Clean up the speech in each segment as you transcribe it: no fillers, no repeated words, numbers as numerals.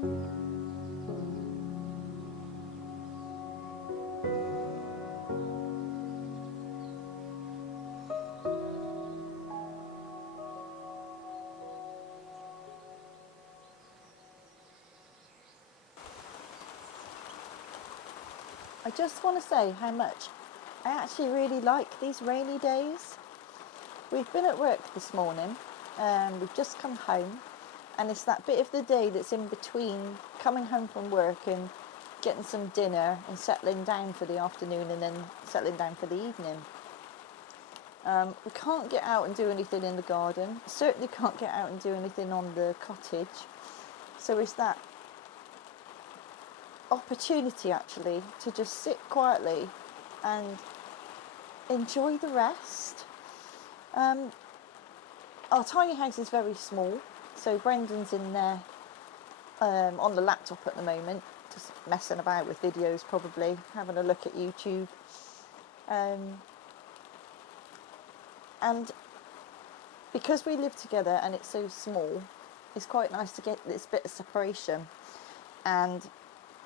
I just want to say how much I actually really like these rainy days. We've been at work this morning and we've just come home, and it's that bit of the day that's in between coming home from work and getting some dinner and settling down for the afternoon and then settling down for the evening. We can't get out and do anything in the garden, certainly can't get out and do anything on the cottage, so it's that opportunity actually to just sit quietly and enjoy the rest. Our tiny house is very small, so Brendan's in there on the laptop at the moment, just messing about with videos, probably having a look at YouTube. And because we live together and it's so small, it's quite nice to get this bit of separation. And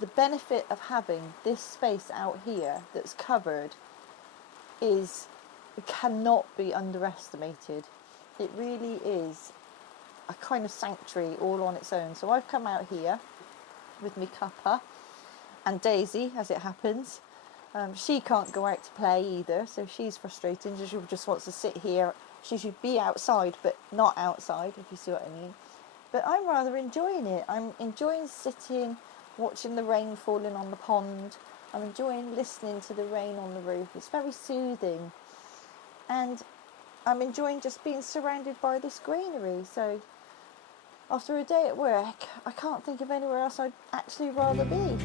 the benefit of having this space out here that's covered cannot be underestimated. It really is a kind of sanctuary all on its own. So I've come out here with me cuppa and Daisy, as it happens. She can't go out to play either, so she's frustrating. She just wants to sit here. She should be outside, but not outside, if you see what I mean. But I'm rather enjoying it. I'm enjoying sitting, watching the rain falling on the pond. I'm enjoying listening to the rain on the roof. It's very soothing. And I'm enjoying just being surrounded by this greenery. So after a day at work, I can't think of anywhere else I'd actually rather be.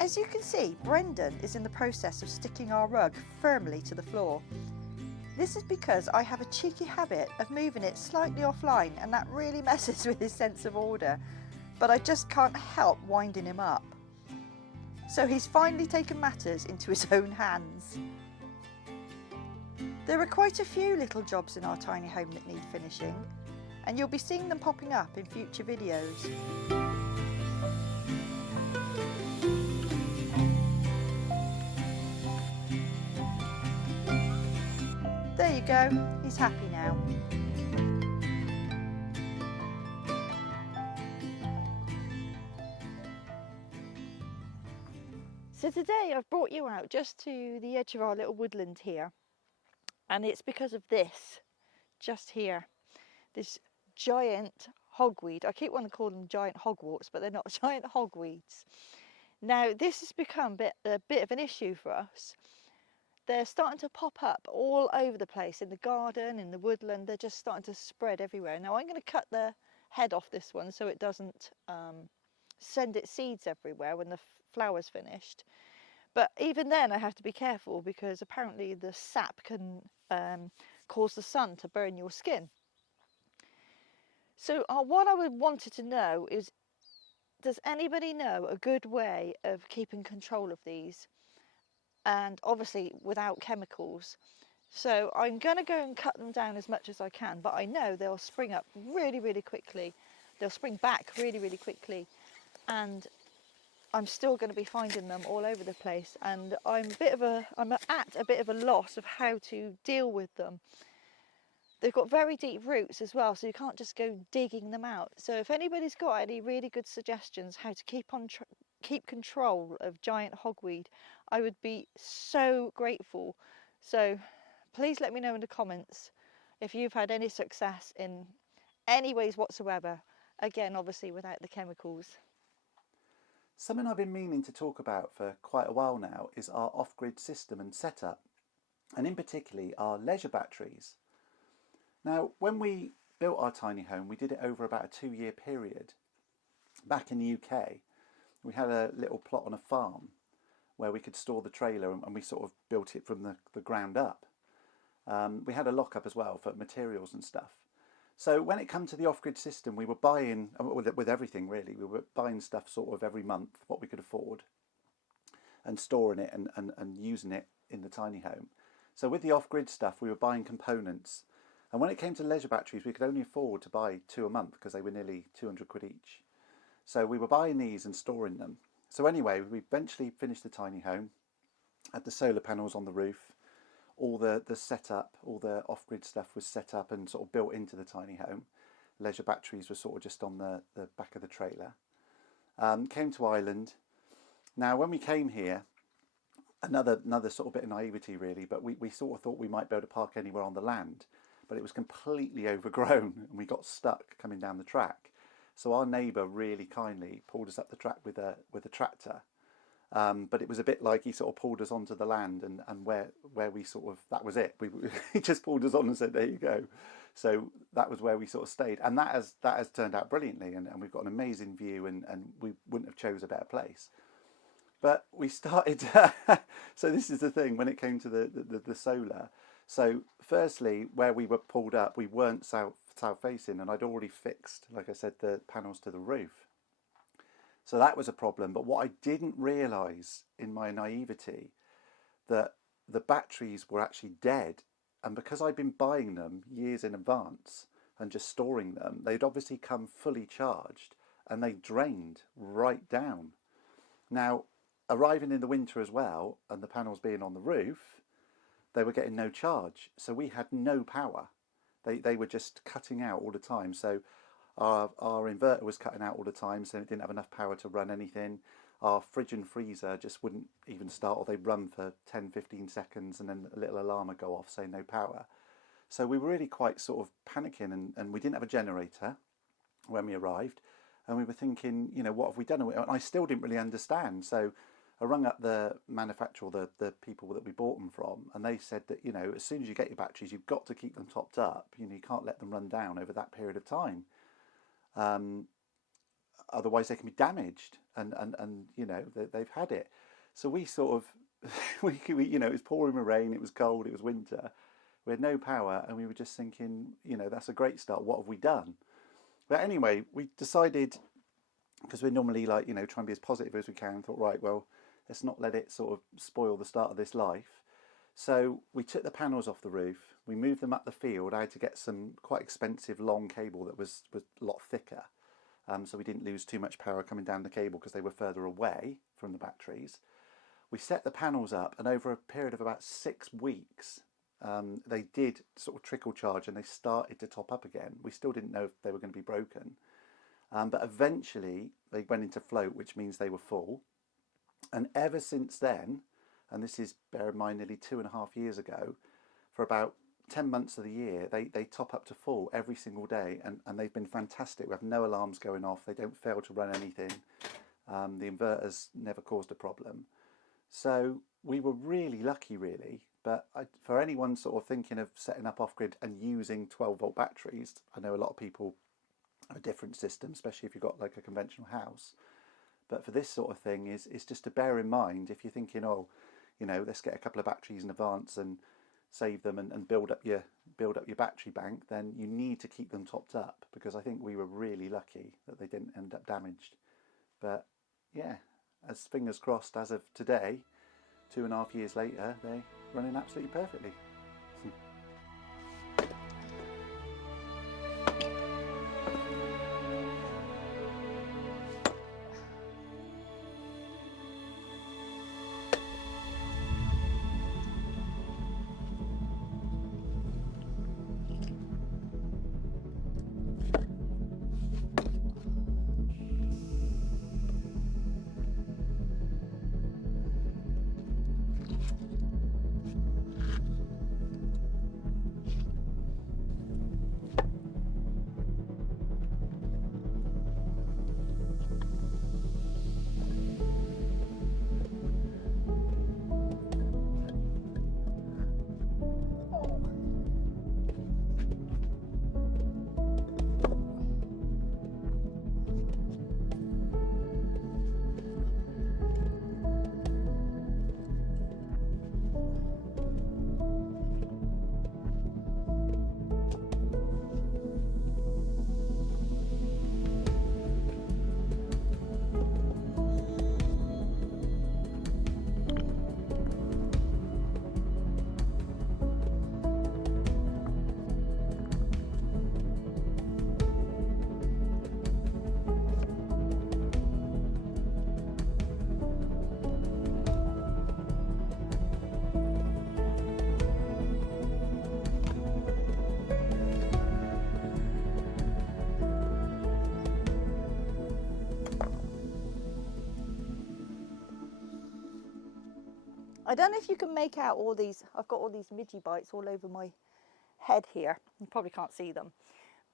As you can see, Brendan is in the process of sticking our rug firmly to the floor. This is because I have a cheeky habit of moving it slightly offline, and that really messes with his sense of order, but I just can't help winding him up. So he's finally taken matters into his own hands. There are quite a few little jobs in our tiny home that need finishing, and you'll be seeing them popping up in future videos. There you go, he's happy now. So today I've brought you out just to the edge of our little woodland here, and it's because of this, just here, this giant hogweed. I keep wanting to call them giant hogwarts, but they're not giant hogweeds. Now this has become a bit of an issue for us. They're starting to pop up all over the place, in the garden, in the woodland. They're just starting to spread everywhere. Now I'm going to cut the head off this one so it doesn't send its seeds everywhere when the flower's finished. But even then I have to be careful, because apparently the sap can cause the sun to burn your skin. So what I wanted to know is, does anybody know a good way of keeping control of these? And obviously without chemicals. So I'm going to go and cut them down as much as I can, but I know they'll spring up really, really quickly. They'll spring back really, really quickly, and I'm still going to be finding them all over the place, and I'm at a bit of a loss of how to deal with them. They've got very deep roots as well, so you can't just go digging them out. So if anybody's got any really good suggestions how to keep control of giant hogweed, I would be so grateful. So please let me know in the comments if you've had any success in any ways whatsoever. Again, obviously without the chemicals. Something I've been meaning to talk about for quite a while now is our off-grid system and setup, and in particular our leisure batteries. Now, when we built our tiny home, we did it over about a 2-year period back in the UK, We had a little plot on a farm where we could store the trailer, and we sort of built it from the ground up. We had a lockup as well for materials and stuff. So when it came to the off-grid system, we were buying, with everything really, we were buying stuff sort of every month, what we could afford, and storing it and using it in the tiny home. So with the off-grid stuff, we were buying components. And when it came to leisure batteries, we could only afford to buy 2 a month because they were nearly 200 quid each. So we were buying these and storing them. So anyway, we eventually finished the tiny home, had the solar panels on the roof, all the setup, all the off-grid stuff was set up and sort of built into the tiny home. Leisure batteries were sort of just on the back of the trailer. Came to Ireland. Now, when we came here, another sort of bit of naivety really, but we sort of thought we might be able to park anywhere on the land, but it was completely overgrown and we got stuck coming down the track. So our neighbour really kindly pulled us up the track with a tractor. But it was a bit like he sort of pulled us onto the land, and where we sort of, that was it. He just pulled us on and said, there you go. So that was where we sort of stayed. And that has turned out brilliantly, and we've got an amazing view, and we wouldn't have chose a better place. But we started, so this is the thing, when it came to the solar. So firstly, where we were pulled up, we weren't south facing, and I'd already fixed, like I said, the panels to the roof. So that was a problem. But what I didn't realise in my naivety, that the batteries were actually dead. And because I'd been buying them years in advance and just storing them, they'd obviously come fully charged and they drained right down. Now, arriving in the winter as well, and the panels being on the roof, they were getting no charge. So we had no power. They were just cutting out all the time. So our inverter was cutting out all the time, so it didn't have enough power to run anything. Our fridge and freezer just wouldn't even start, or they'd run for 10-15 seconds and then a little alarm would go off saying no power. So we were really quite sort of panicking, and we didn't have a generator when we arrived, and we were thinking, you know, what have we done? And I still didn't really understand. So I rung up the manufacturer, the people that we bought them from, and they said that, you know, as soon as you get your batteries, you've got to keep them topped up. You know, you can't let them run down over that period of time. Otherwise they can be damaged, and you know, they've had it. So we sort of we you know, it was pouring with rain, it was cold, it was winter, we had no power, and we were just thinking, you know, that's a great start, what have we done? But anyway, we decided, because we're normally like, you know, try and be as positive as we can, thought, right, well, let's not let it sort of spoil the start of this life. So we took the panels off the roof, we moved them up the field. I had to get some quite expensive long cable that was a lot thicker, so we didn't lose too much power coming down the cable because they were further away from the batteries. We set the panels up, and over a period of about 6 weeks, they did sort of trickle charge, and they started to top up again. We still didn't know if they were going to be broken, but eventually they went into float, which means they were full. And ever since then, and this is, bear in mind, nearly 2.5 years ago, for about 10 months of the year, they top up to full every single day, and they've been fantastic. We have no alarms going off, they don't fail to run anything. The inverters never caused a problem. So we were really lucky, really. But for anyone sort of thinking of setting up off-grid and using 12-volt batteries, I know a lot of people have a different system, especially if you've got like a conventional house. But for this sort of thing, is just to bear in mind, if you're thinking, oh, you know, let's get a couple of batteries in advance and save them and build up your battery bank, then you need to keep them topped up, because I think we were really lucky that they didn't end up damaged. But yeah, as fingers crossed, as of today, 2.5 years later, they're running absolutely perfectly. I don't know if you can make out all these, I've got all these midgy bites all over my head here. You probably can't see them.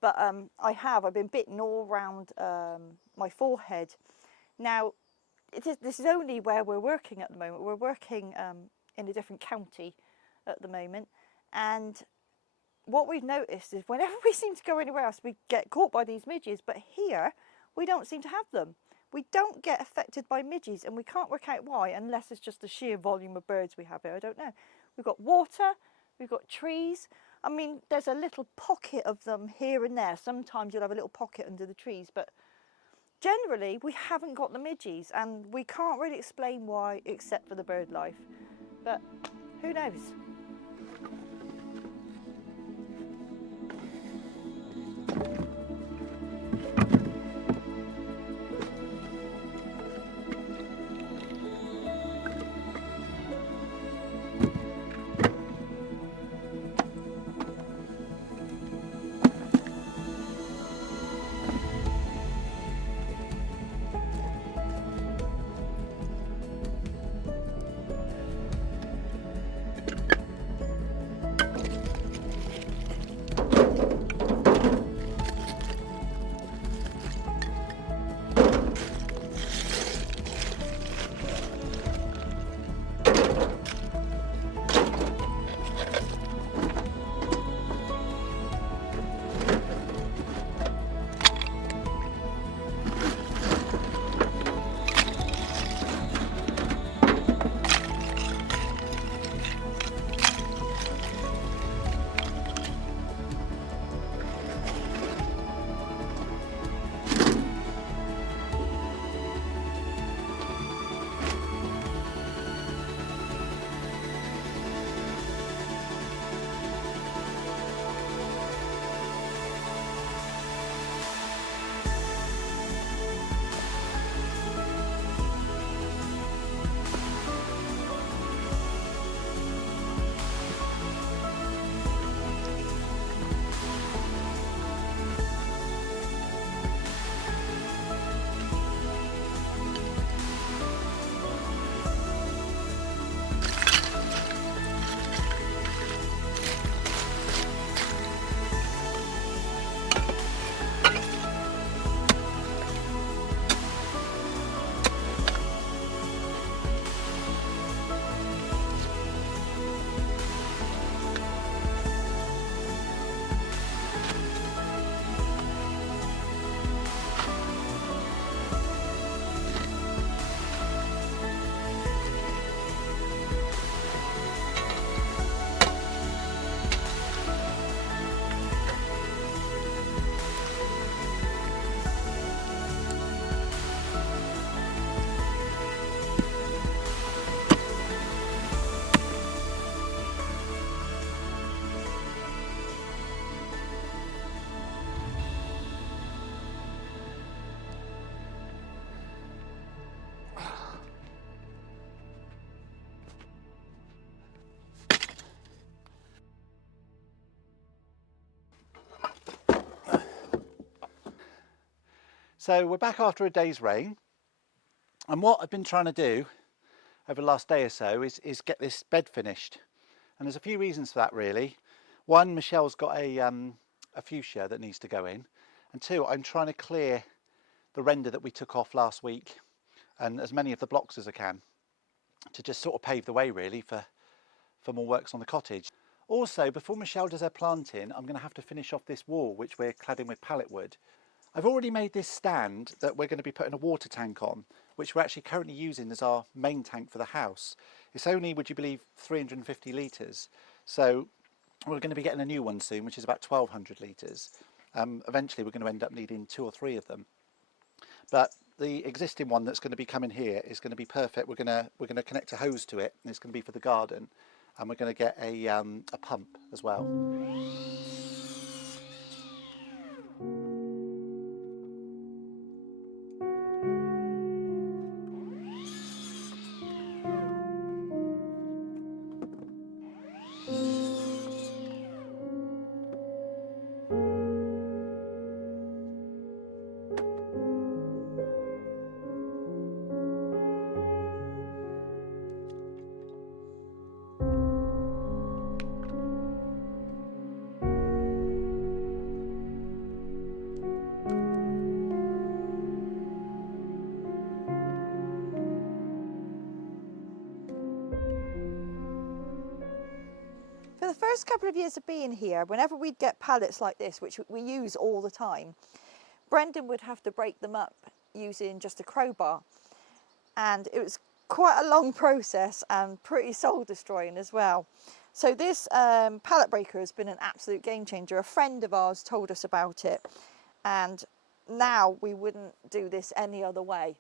But I've been bitten all around my forehead. Now, this is only where we're working at the moment. We're working in a different county at the moment. And what we've noticed is whenever we seem to go anywhere else, we get caught by these midges. But here, we don't seem to have them. We don't get affected by midges, and we can't work out why, unless it's just the sheer volume of birds we have here. I don't know. We've got water, we've got trees. I mean, there's a little pocket of them here and there. Sometimes you'll have a little pocket under the trees, but generally we haven't got the midges, and we can't really explain why except for the bird life. But who knows? So we're back after a day's rain, and what I've been trying to do over the last day or so is get this bed finished, and there's a few reasons for that really. One, Michelle's got a fuchsia that needs to go in, and two, I'm trying to clear the render that we took off last week and as many of the blocks as I can to just sort of pave the way really for more works on the cottage. Also, before Michelle does her planting, I'm going to have to finish off this wall which we're cladding with pallet wood. I've already made this stand that we're going to be putting a water tank on, which we're actually currently using as our main tank for the house. It's only, would you believe, 350 litres. So we're going to be getting a new one soon, which is about 1200 litres. Eventually we're going to end up needing 2 or 3 of them. But the existing one that's going to be coming here is going to be perfect. We're going to connect a hose to it, and it's going to be for the garden. And we're going to get a pump as well. first couple of years of being here, whenever we'd get pallets like this, which we use all the time, Brendan would have to break them up using just a crowbar. And it was quite a long process and pretty soul destroying as well. So this pallet breaker has been an absolute game changer. A friend of ours told us about it, and now we wouldn't do this any other way.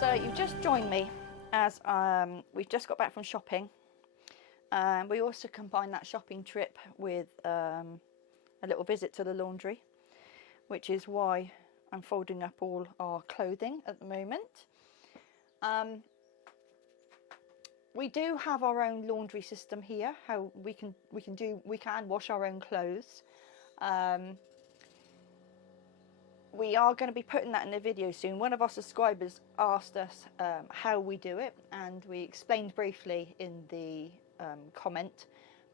So you've just joined me as we've just got back from shopping. We also combined that shopping trip with a little visit to the laundry, which is why I'm folding up all our clothing at the moment. We do have our own laundry system here. How we can wash our own clothes. we are going to be putting that in a video soon. One of our subscribers asked us how we do it, and we explained briefly in the comment,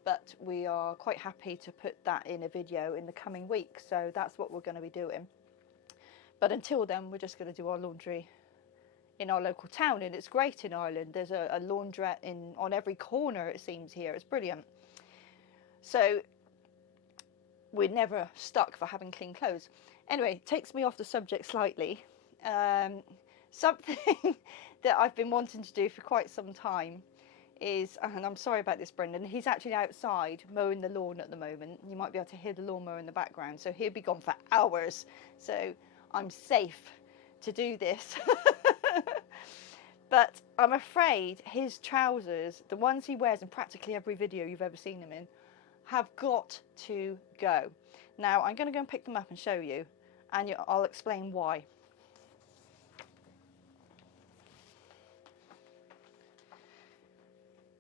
but we are quite happy to put that in a video in the coming week, so that's what we're going to be doing. But until then, we're just going to do our laundry in our local town, and it's great in Ireland. There's a laundrette on every corner, it seems, here. It's brilliant. So we're never stuck for having clean clothes. Anyway, it takes me off the subject slightly. Something that I've been wanting to do for quite some time is, and I'm sorry about this, Brendan, he's actually outside mowing the lawn at the moment. You might be able to hear the lawnmower in the background, so he'll be gone for hours. So I'm safe to do this. But I'm afraid his trousers, the ones he wears in practically every video you've ever seen him in, have got to go. Now I'm going to go and pick them up and show you, and I'll explain why.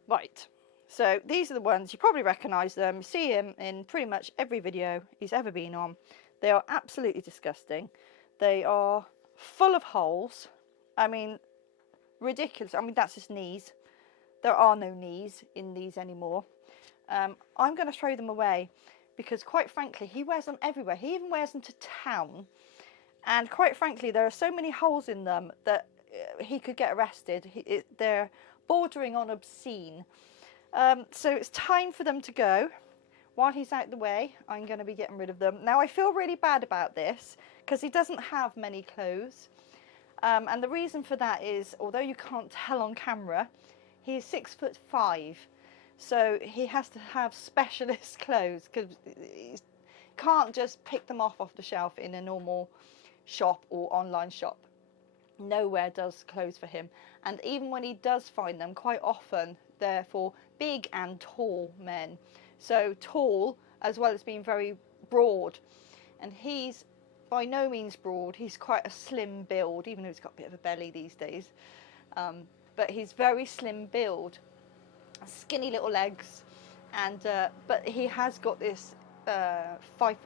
Right, so these are the ones, you probably recognise them, you see him in pretty much every video he's ever been on. They are absolutely disgusting. They are full of holes. I mean, ridiculous. I mean, that's his knees. There are no knees in these anymore. I'm going to throw them away because, quite frankly, he wears them everywhere. He even wears them to town. And quite frankly, there are so many holes in them that he could get arrested. They're bordering on obscene. So it's time for them to go. While he's out the way, I'm going to be getting rid of them. Now, I feel really bad about this because he doesn't have many clothes. And the reason for that is, although you can't tell on camera, he's 6'5". So he has to have specialist clothes because he can't just pick them off the shelf in a normal shop or online shop. Nowhere does clothes for him. And even when he does find them, quite often they're for big and tall men. So tall as well as being very broad. And he's by no means broad. He's quite a slim build, even though he's got a bit of a belly these days. But he's very slim build, skinny little legs, and but he has got this 5'7"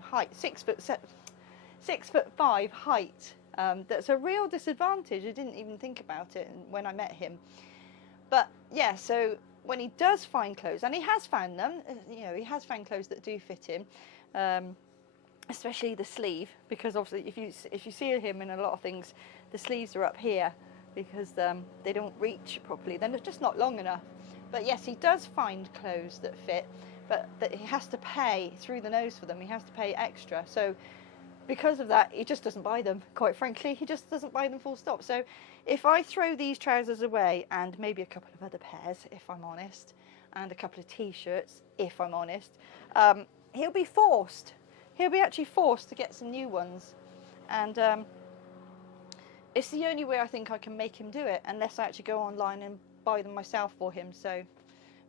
height, 6'5" height. That's a real disadvantage. I didn't even think about it when I met him. But yeah, so when he does find clothes, and he has found them, you know, he has found clothes that do fit him, especially the sleeve, because obviously if you see him in a lot of things, the sleeves are up here because they don't reach properly. They're just not long enough. But yes, he does find clothes that fit, but that he has to pay through the nose for them. He has to pay extra. So because of that, he just doesn't buy them, quite frankly. He just doesn't buy them full stop. So if I throw these trousers away, and maybe a couple of other pairs, if I'm honest, and a couple of t-shirts, if I'm honest, he'll be forced. He'll be actually forced to get some new ones. And it's the only way I think I can make him do it, unless I actually go online and buy them myself for him. So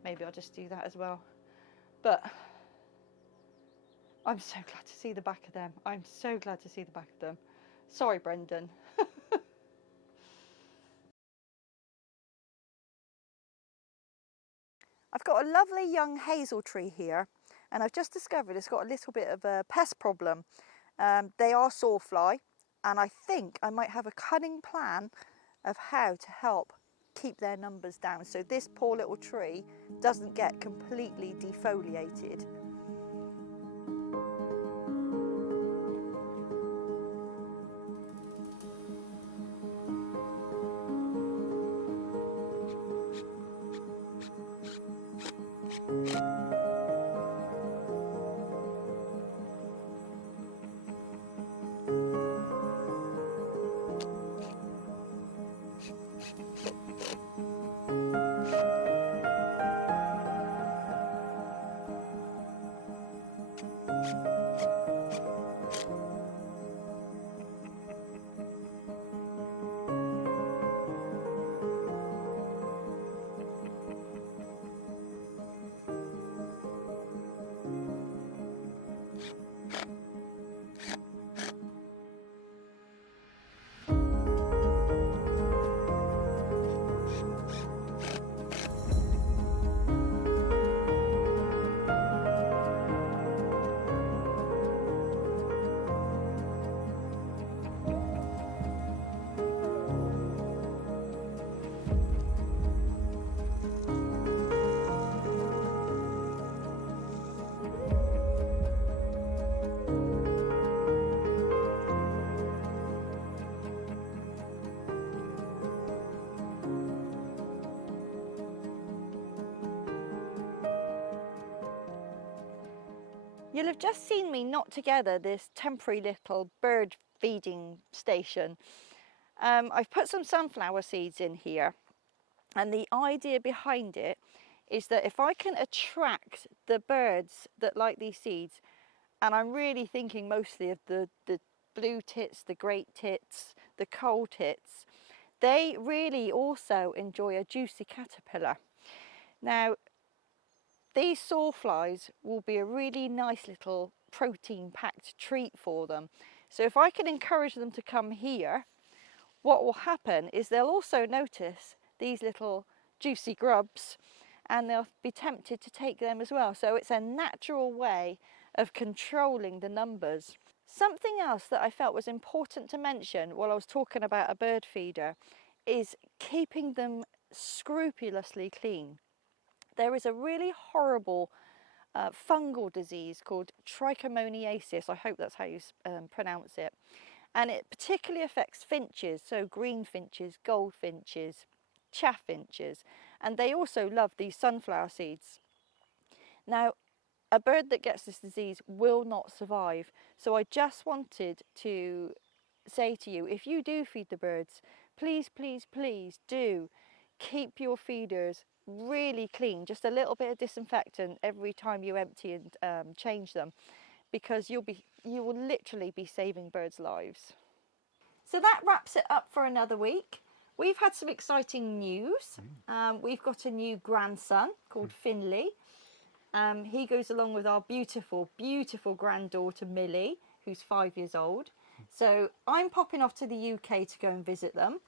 maybe I'll just do that as well. But I'm so glad to see the back of them. I'm so glad to see the back of them. Sorry, Brendan. I've got a lovely young hazel tree here, and I've just discovered it's got a little bit of a pest problem. They are sawfly, and I think I might have a cunning plan of how to help keep their numbers down so this poor little tree doesn't get completely defoliated. You'll have just seen me knot together this temporary little bird feeding station. I've put some sunflower seeds in here, and the idea behind it is that if I can attract the birds that like these seeds, and I'm really thinking mostly of the blue tits, the great tits, the coal tits, they really also enjoy a juicy caterpillar. Now, these sawflies will be a really nice little protein-packed treat for them. So if I can encourage them to come here, what will happen is they'll also notice these little juicy grubs, and they'll be tempted to take them as well. So it's a natural way of controlling the numbers. Something else that I felt was important to mention while I was talking about a bird feeder is keeping them scrupulously clean. There is a really horrible fungal disease called trichomoniasis. I hope that's how you pronounce it. And it particularly affects finches, so green finches, goldfinches, chaffinches, and they also love these sunflower seeds. Now, a bird that gets this disease will not survive, so I just wanted to say to you, if you do feed the birds, please, please, please do keep your feeders really clean, just a little bit of disinfectant every time you empty and change them, because you will literally be saving birds' lives. So that wraps it up for another week. We've had some exciting news. We've got a new grandson called Finley. He goes along with our beautiful, beautiful granddaughter Millie, who's 5 years old. So I'm popping off to the UK to go and visit them.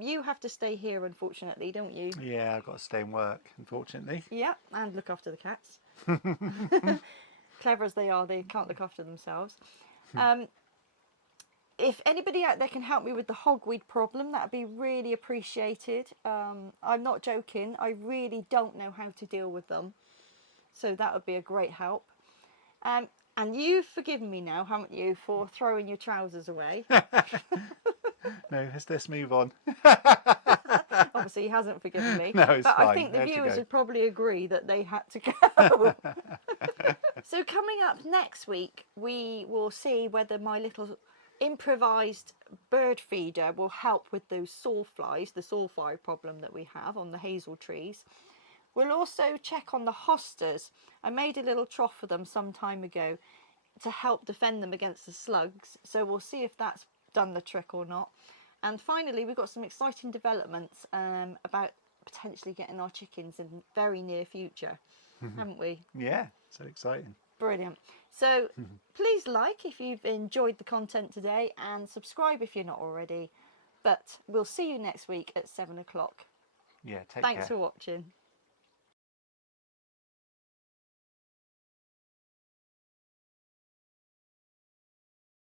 You have to stay here, unfortunately, don't you? Yeah, I've got to stay and work, unfortunately. Yeah, and look after the cats. Clever as they are, they can't look after themselves. If anybody out there can help me with the hogweed problem, that would be really appreciated. I'm not joking, I really don't know how to deal with them. So that would be a great help. And you've forgiven me now, haven't you, for throwing your trousers away? No, let's move on. Obviously, he hasn't forgiven me. No, it's but fine. I think the They had to viewers go. would probably agree that they had to go. So coming up next week, we will see whether my little improvised bird feeder will help with those sawflies, the sawfly problem that we have on the hazel trees. We'll also check on the hostas. I made a little trough for them some time ago to help defend them against the slugs. So we'll see if that's done the trick or not. And finally, we've got some exciting developments about potentially getting our chickens in the very near future, haven't we? Yeah, so exciting. Brilliant. So please like if you've enjoyed the content today, and subscribe if you're not already. But we'll see you next week at 7 o'clock. Yeah, take care. Thanks for watching.